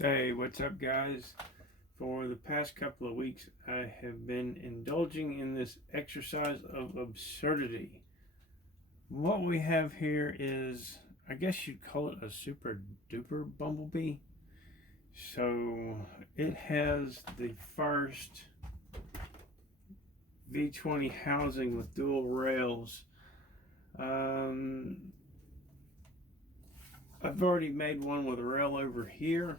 Hey, what's up, guys? For the past couple of weeks, I have been indulging in this exercise of absurdity. What we have here is, I guess you'd call it a super duper Bumblebee. So it has the first V20 housing with dual rails. I've already made one with a rail over here,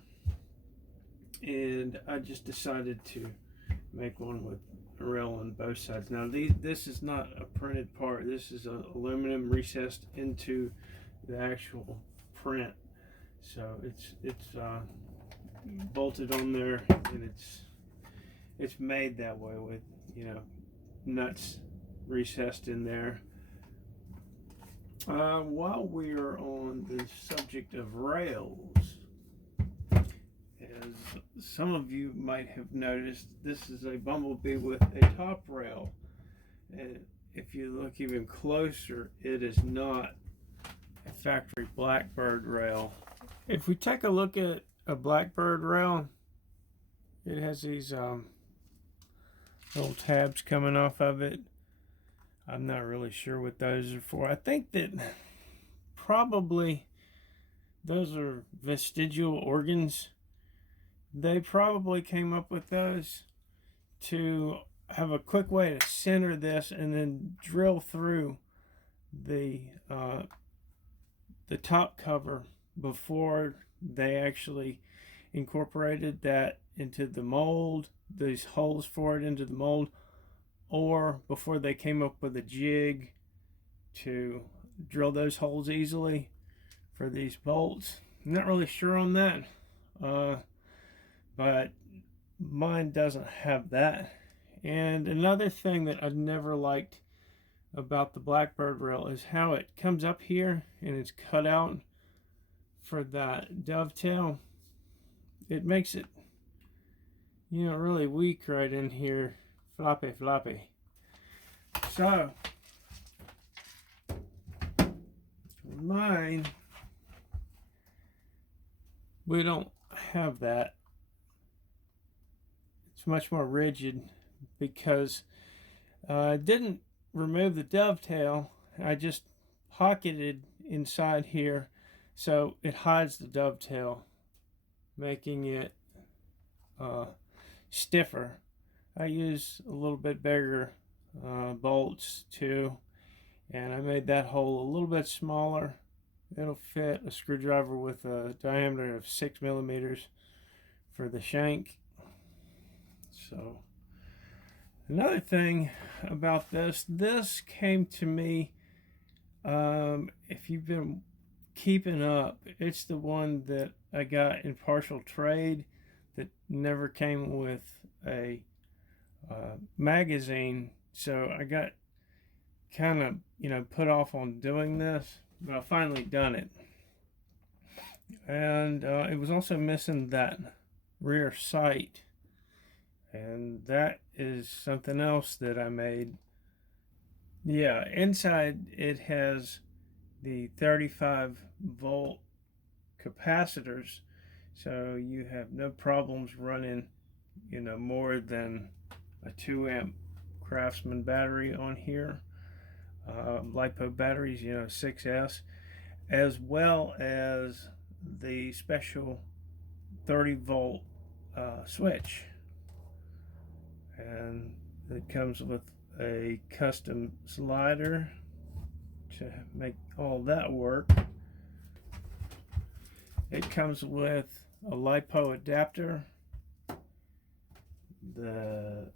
and I just decided to make one with a rail on both sides. Now, this is not a printed part. This is aluminum recessed into the actual print. So it's bolted on there, and it's made that way with nuts recessed in there. While we are on the subject of rails, as some of you might have noticed, this is a Bumblebee with a top rail. And if you look even closer, it is not a factory Blackbird rail. If we take a look at a Blackbird rail, it has these little tabs coming off of it. I'm not really sure what those are for. I think that probably those are vestigial organs. They probably came up with those to have a quick way to center this and then drill through the top cover before they actually incorporated that into the mold, these holes for it into the mold, or before they came up with a jig to drill those holes easily for these bolts. I'm not really sure on that, but mine doesn't have that. And another thing that I've never liked about the Blackbird rail is how it comes up here and it's cut out for that dovetail. It makes it, really weak right in here. Floppy. So, mine, we don't have that. It's much more rigid because I didn't remove the dovetail. I just pocketed inside here so it hides the dovetail, making it stiffer. I use a little bit bigger bolts too, and I made that hole a little bit smaller. It'll fit a screwdriver with a diameter of 6 millimeters for the shank. So another thing about this came to me, if you've been keeping up, it's the one that I got in partial trade that never came with a magazine. So I got kind of put off on doing this, but I finally done it. And it was also missing that rear sight, and that is something else that I made. Yeah, inside it has the 35 volt capacitors, so you have no problems running more than a 2 amp Craftsman battery on here, LiPo batteries, 6S, as well as the special 30 volt switch, and it comes with a custom slider to make all that work. It comes with a LiPo adapter that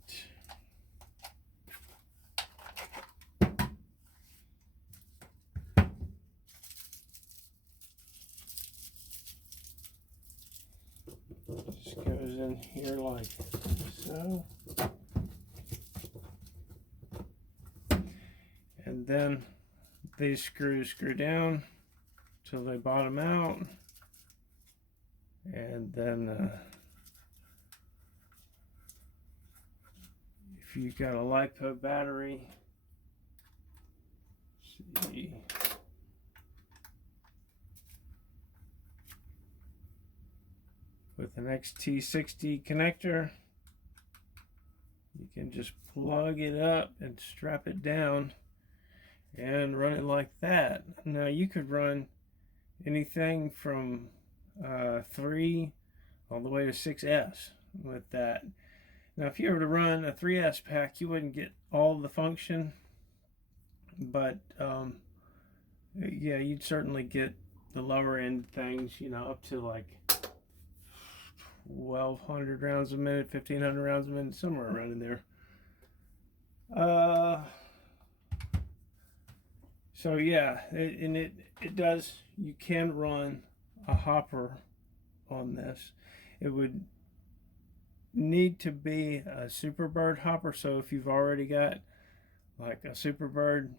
just goes in here like so. And then these screws screw down till they bottom out, and then if you've got a LiPo battery, see, with an XT60 connector. You can just plug it up and strap it down and run it like that. Now you could run anything from 3 all the way to 6S with that. Now if you were to run a 3S pack, you wouldn't get all the function, but yeah, you'd certainly get the lower end things, you know, up to like 1,200 rounds a minute, 1,500 rounds a minute, somewhere around in there. So yeah, it does, you can run a hopper on this. It would need to be a Superbird hopper, so if you've already got like a Superbird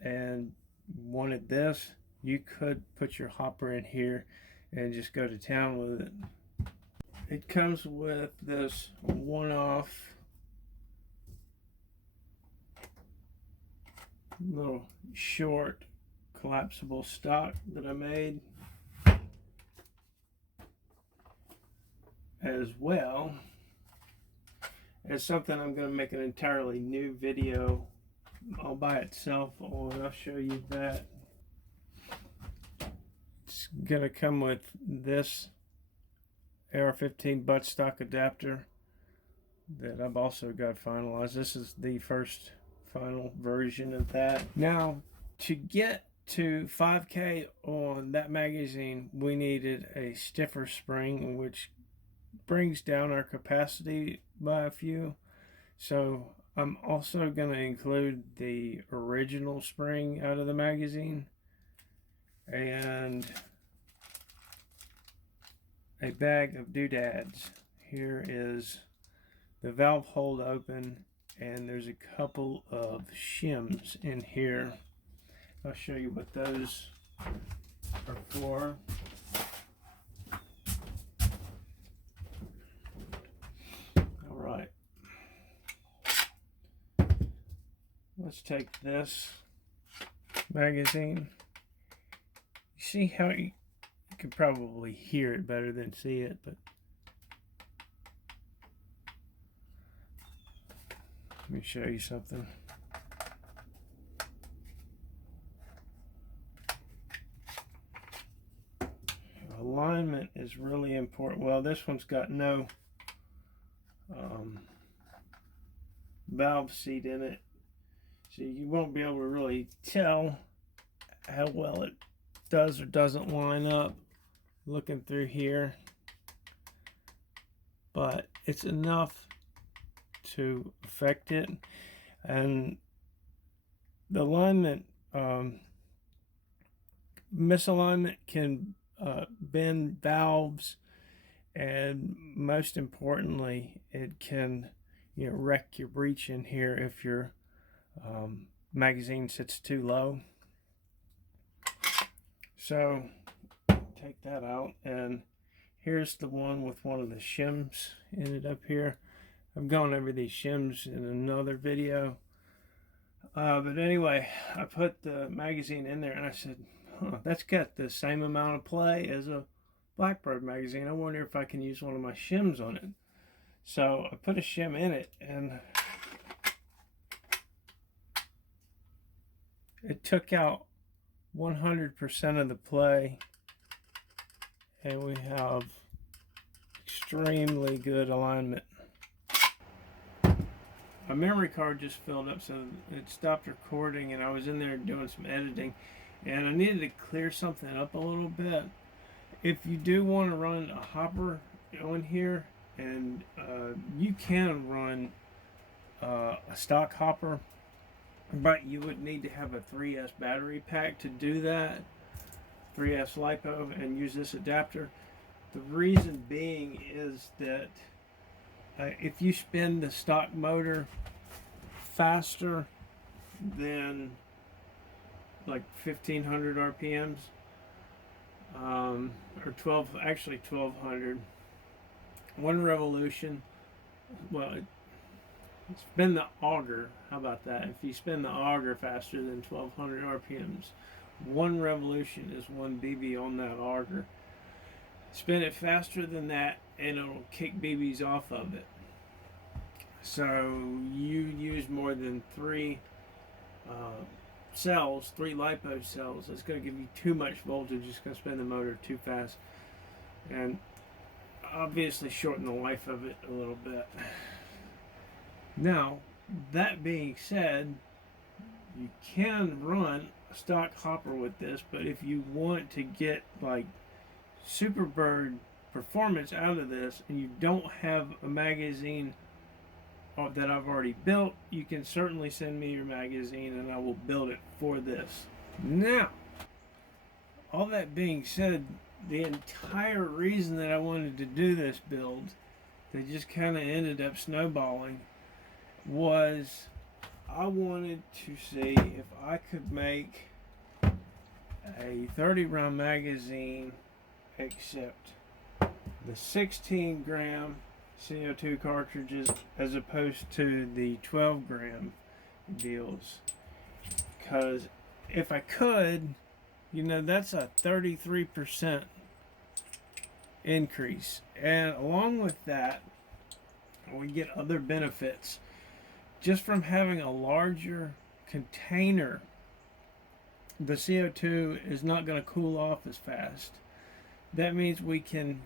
and wanted this, you could put your hopper in here and just go to town with it. It comes with this one-off little short collapsible stock that I made, as well as something I'm going to make an entirely new video all by itself on. I'll show you that. It's going to come with this AR-15 buttstock adapter that I've also got finalized. This is the first final version of that. Now, to get to 5K on that magazine, we needed a stiffer spring, which brings down our capacity by a few. So I'm also going to include the original spring out of the magazine and a bag of doodads. Here is the valve hold open, and there's a couple of shims in here. I'll show you what those are for. All right. Let's take this magazine. You see how you can probably hear it better than see it, but let me show you something. Alignment is really important. Well, this one's got no valve seat in it, so you won't be able to really tell how well it does or doesn't line up looking through here, but it's enough to affect it. And the alignment, misalignment can bend valves, and most importantly, it can, you know, wreck your breech in here if your magazine sits too low. So take that out, and here's the one with one of the shims in it up here. I've gone over these shims in another video, but anyway, I put the magazine in there and I said, that's got the same amount of play as a Blackbird magazine. I wonder if I can use one of my shims on it. So I put a shim in it, and it took out 100% of the play, and we have extremely good alignment. My memory card just filled up, so it stopped recording, and I was in there doing some editing, and I needed to clear something up a little bit. If you do want to run a hopper on here, and you can run a stock hopper, but you would need to have a 3S battery pack to do that, 3S LiPo, and use this adapter. The reason being is that if you spin the stock motor faster than like 1500 RPMs, or 1200, one revolution, well, spin the auger, how about that? If you spin the auger faster than 1200 RPMs, one revolution is 1 BB on that auger. Spin it faster than that, and it'll kick BBs off of it. So you use more than three cells, three lipo cells, it's going to give you too much voltage. It's going to spin the motor too fast, and obviously shorten the life of it a little bit. Now, that being said, you can run a stock hopper with this, but if you want to get like Superbird performance out of this and you don't have a magazine that I've already built, you can certainly send me your magazine and I will build it for this. Now, all that being said, the entire reason that I wanted to do this build, that just kind of ended up snowballing, was I wanted to see if I could make a 30 round magazine except the 16 gram CO2 cartridges as opposed to the 12 gram deals, because if I could, you know, that's a 33% increase, and along with that we get other benefits just from having a larger container. The CO2 is not going to cool off as fast. That means we can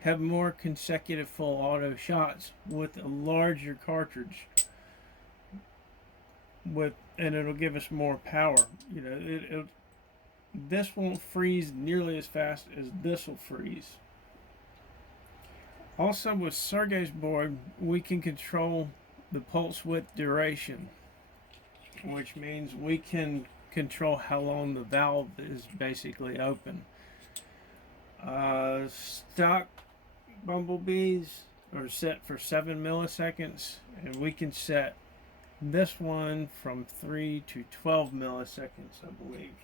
have more consecutive full auto shots with a larger cartridge, and it'll give us more power. You know, this won't freeze nearly as fast as this will freeze. Also, with Sergey's board, we can control the pulse width duration, which means we can control how long the valve is basically open. Stock Bumblebees are set for 7 milliseconds, and we can set this one from 3 to 12 milliseconds, I believe.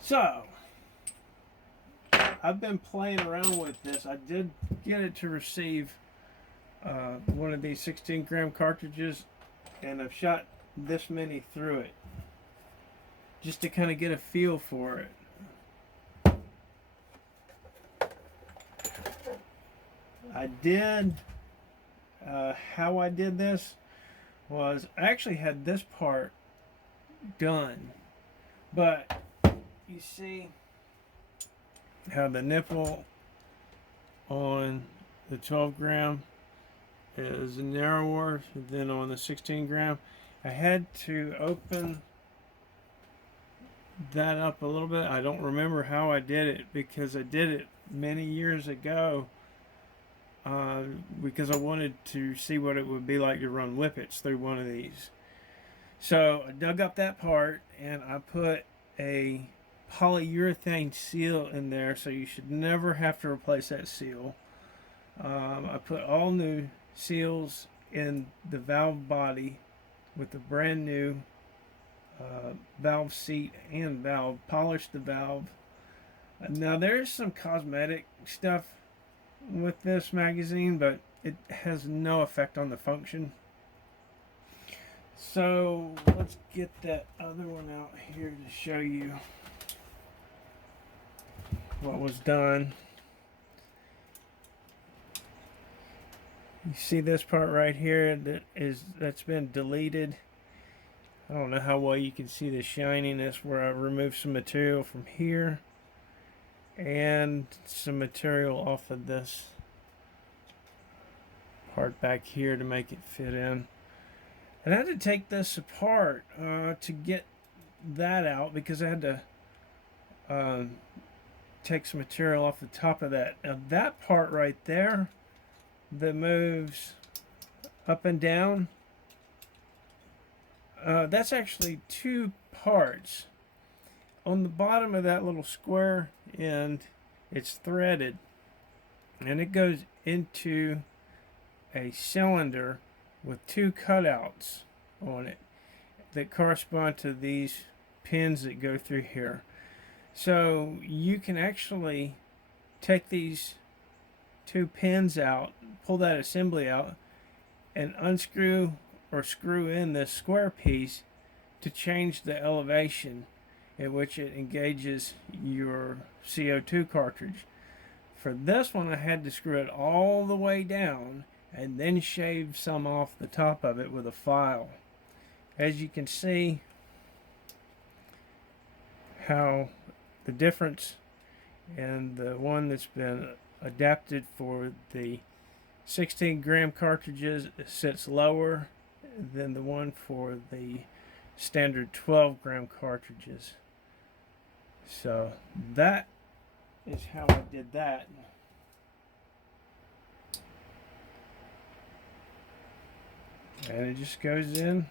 So, I've been playing around with this. I did get it to receive one of these 16 gram cartridges, and I've shot this many through it just to kind of get a feel for it. I did, how I did this was I actually had this part done, but you see how the nipple on the 12 gram is narrower than on the 16 gram. I had to open that up a little bit. I don't remember how I did it because I did it many years ago, because I wanted to see what it would be like to run whippets through one of these. So I dug up that part and I put a polyurethane seal in there, so you should never have to replace that seal. I put all new seals in the valve body with the brand new valve seat and valve, polished the valve. Now there's some cosmetic stuff with this magazine, but it has no effect on the function. So let's get that other one out here to show you what was done. You see this part right here that's been deleted. I don't know how well you can see the shininess where I removed some material from here and some material off of this part back here to make it fit in. And I had to take this apart to get that out because I had to take some material off the top of that. Now that part right there that moves up and down, that's actually two parts. On the bottom of that little square end, it's threaded, and it goes into a cylinder with two cutouts on it that correspond to these pins that go through here. So you can actually take these two pins out, pull that assembly out, and unscrew or screw in this square piece to change the elevation at which it engages your CO2 cartridge. For this one, I had to screw it all the way down and then shave some off the top of it with a file. As you can see, how the difference in the one that's been adapted for the 16-gram cartridges sits lower than the one for the standard 12-gram cartridges. So that is how I did that. And it just goes in.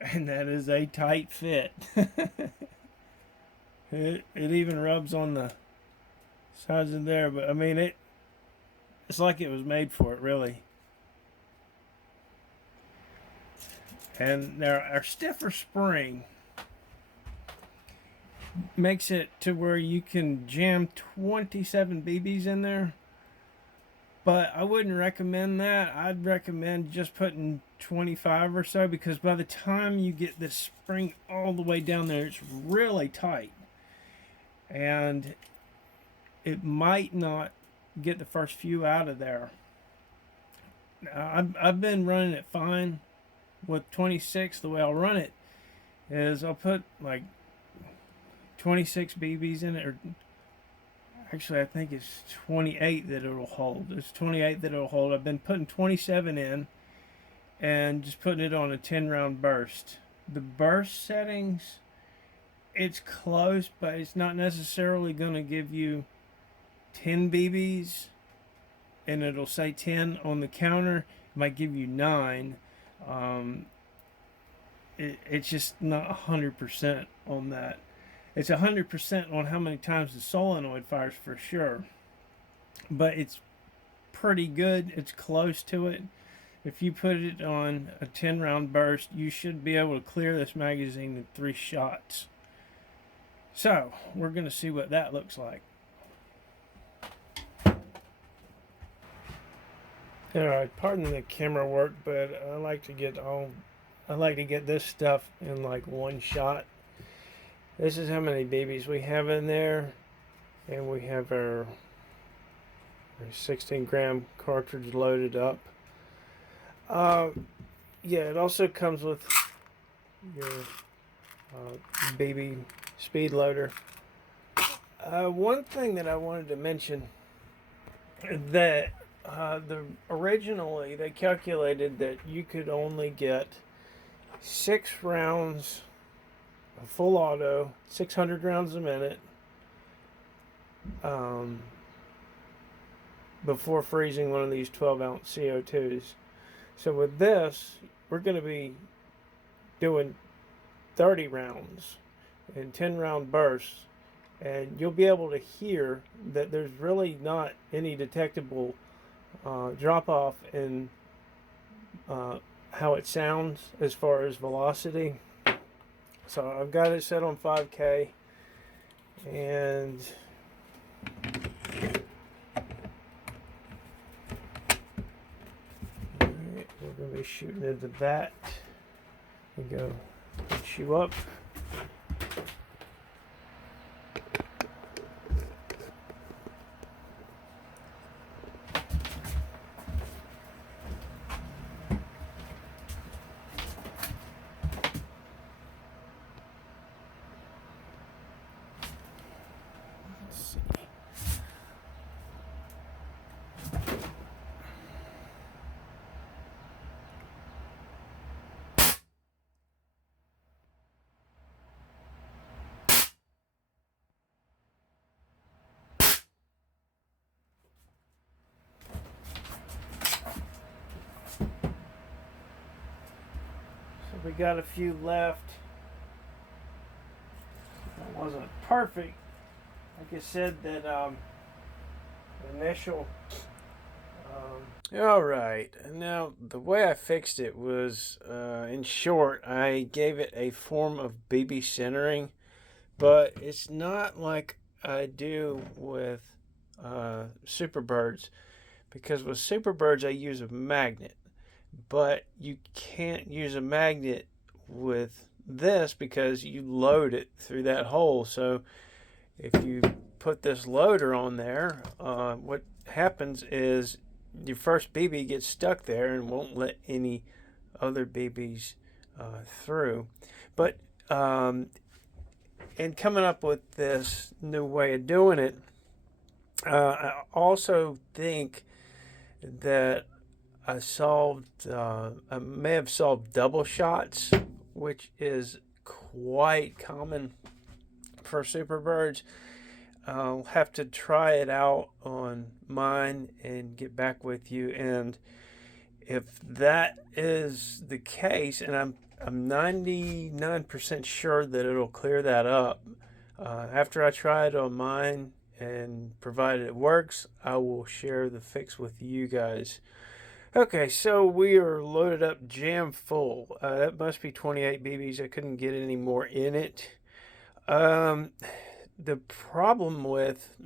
And that is a tight fit. It even rubs on the sides of there, but I mean it's like it was made for it, really. And now our stiffer spring makes it to where you can jam 27 BBs in there, but I wouldn't recommend that. I'd recommend just putting 25 or so, because by the time you get this spring all the way down there, it's really tight and it might not get the first few out of there. Now, I've been running it fine with 26. The way I'll run it is I'll put like 26 BBs in it, or actually I think it's 28 that it'll hold. It's 28 that it'll hold. I've been putting 27 in and just putting it on a 10-round burst. The burst settings, it's close, but it's not necessarily going to give you 10 BBs, and it'll say 10 on the counter. It might give you 9. It's just not 100% on that. It's 100% on how many times the solenoid fires for sure, but it's pretty good. It's close to it. If you put it on a 10-round burst, you should be able to clear this magazine in 3 shots. So we're going to see what that looks like. Alright, pardon the camera work, but I like to get this stuff in like one shot. This is how many BBs we have in there, and we have our 16-gram cartridge loaded up. Yeah, it also comes with your BB speed loader. One thing that I wanted to mention, that originally they calculated that you could only get 6 rounds of full auto, 600 rounds a minute, before freezing one of these 12-ounce CO2s. So with this, we're going to be doing 30 rounds in 10-round bursts, and you'll be able to hear that there's really not any detectable drop-off in how it sounds as far as velocity. So I've got it set on 5K, and we're going to be shooting into that and go put you up. We got a few left. It wasn't perfect. Like I said, that initial. All right. Now the way I fixed it was, in short, I gave it a form of BB centering, but it's not like I do with Superbirds, because with Superbirds I use a magnet. but you can't use a magnet with this because you load it through that hole. So if you put this loader on there, what happens is your first BB gets stuck there and won't let any other BBs through. But in coming up with this new way of doing it, I also think that I may have solved double shots, which is quite common for superbirds. I'll have to try it out on mine and get back with you. And if that is the case, and I'm 99% sure that it'll clear that up. After I try it on mine, and provided it works, I will share the fix with you guys. Okay, so we are loaded up jam full. That must be 28 BBs. I couldn't get any more in it. The problem with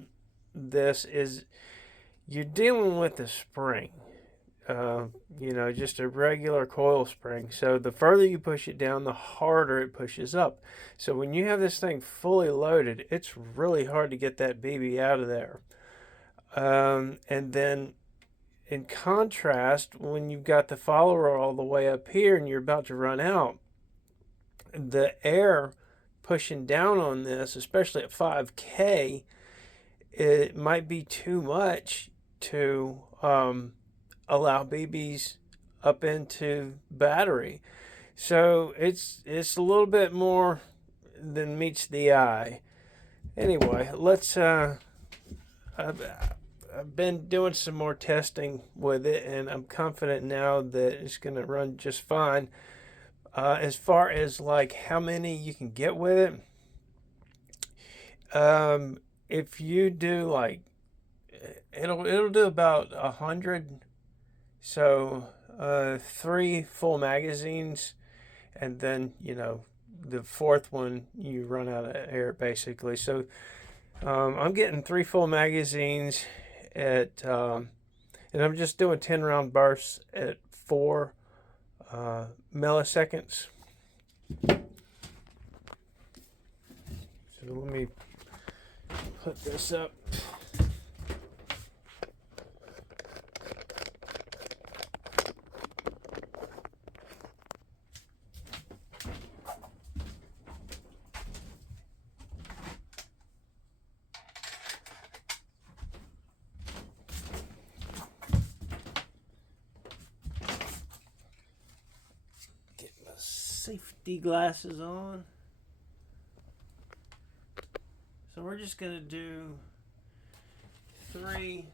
this is you're dealing with a spring. Just a regular coil spring. So the further you push it down, the harder it pushes up. So when you have this thing fully loaded, it's really hard to get that BB out of there. And then in contrast, when you've got the follower all the way up here and you're about to run out, the air pushing down on this, especially at 5K, it might be too much to allow BBs up into battery. So it's a little bit more than meets the eye. Anyway, I've been doing some more testing with it, and I'm confident now that it's going to run just fine. As far as like how many you can get with it, if you do like, it'll do about 100. So 3 full magazines, and then the fourth one you run out of air basically. So I'm getting 3 full magazines at, and I'm just doing 10-round bursts at 4 milliseconds. So let me put this up. Safety glasses on. So we're just going to do 3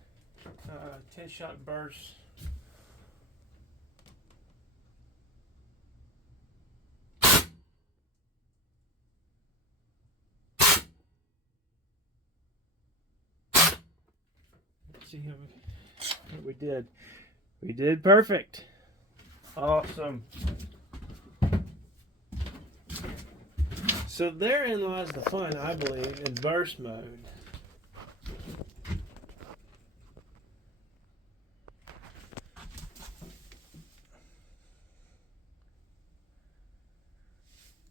10-shot bursts. Let's see how we did. We did perfect. Awesome. So therein lies the fun, I believe, in burst mode.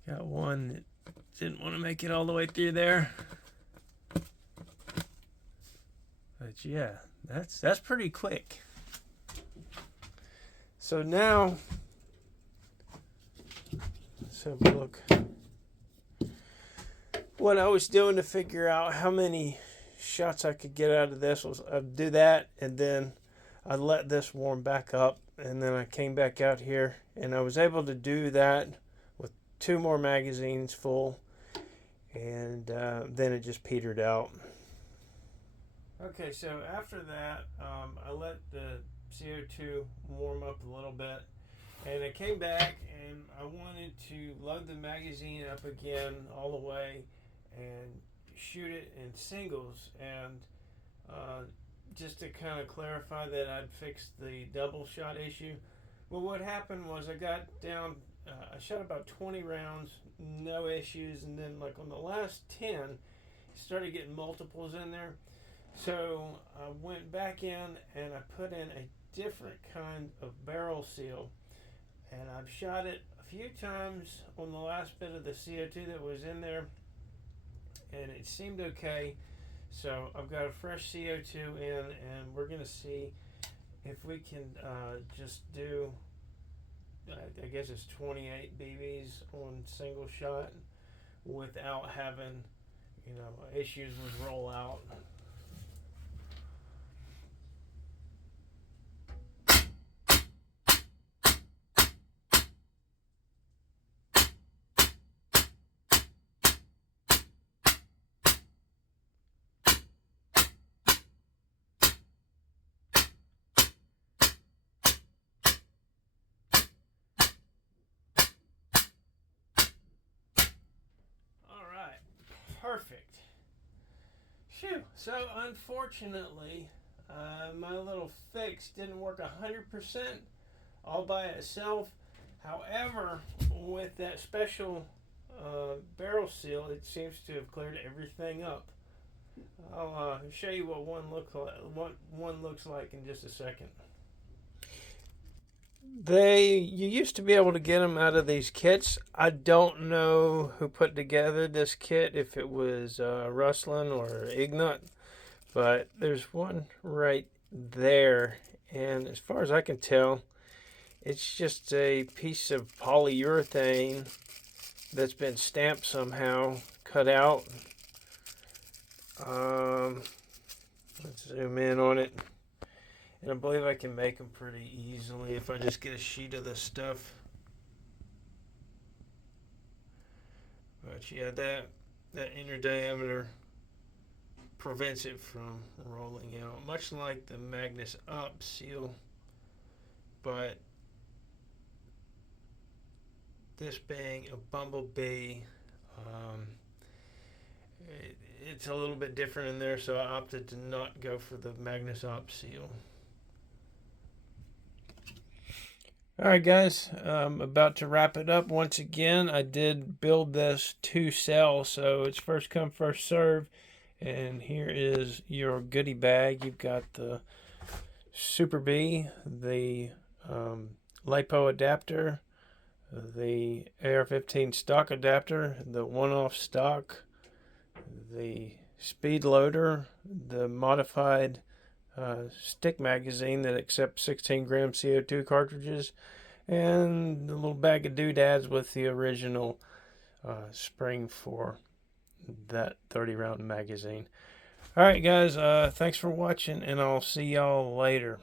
Got one that didn't want to make it all the way through there. But yeah, that's pretty quick. So now, let's have a look. What I was doing to figure out how many shots I could get out of this was I'd do that, and then I'd let this warm back up, and then I came back out here, and I was able to do that with 2 more magazines full, and then it just petered out. Okay, so after that, I let the CO2 warm up a little bit, and I came back and I wanted to load the magazine up again all the way and shoot it in singles, and just to kind of clarify that I'd fixed the double shot issue. Well, what happened was I got down, I shot about 20 rounds, no issues, and then like on the last 10, started getting multiples in there. So I went back in and I put in a different kind of barrel seal, and I've shot it a few times on the last bit of the CO2 that was in there, and it seemed okay. So I've got a fresh CO2 in, and we're going to see if we can just do, I guess it's 28 BBs on single shot without having, issues with rollout. All right, perfect. Phew. So unfortunately, my little fix didn't work 100% all by itself. However, with that special barrel seal, it seems to have cleared everything up. I'll show you what one looks like in just a second. You used to be able to get them out of these kits. I don't know who put together this kit, if it was Rustlin or Ignat, but there's one right there, and as far as I can tell, it's just a piece of polyurethane that's been stamped somehow, cut out. Let's zoom in on it. And I believe I can make them pretty easily if I just get a sheet of this stuff. But yeah, that inner diameter prevents it from rolling out, much like the Magnus Up seal. But this being a Bumblebee, it's a little bit different in there, so I opted to not go for the Magnus Op seal. Alright guys, I'm about to wrap it up. Once again, I did build this to sell, so it's first come, first serve. And here is your goodie bag. You've got the Super Bee, the LiPo adapter, the AR-15 stock adapter, the one-off stock, the speed loader, the modified stick magazine that accepts 16 gram CO2 cartridges, and the little bag of doodads with the original spring for that 30 round magazine. Alright guys, thanks for watching, and I'll see y'all later.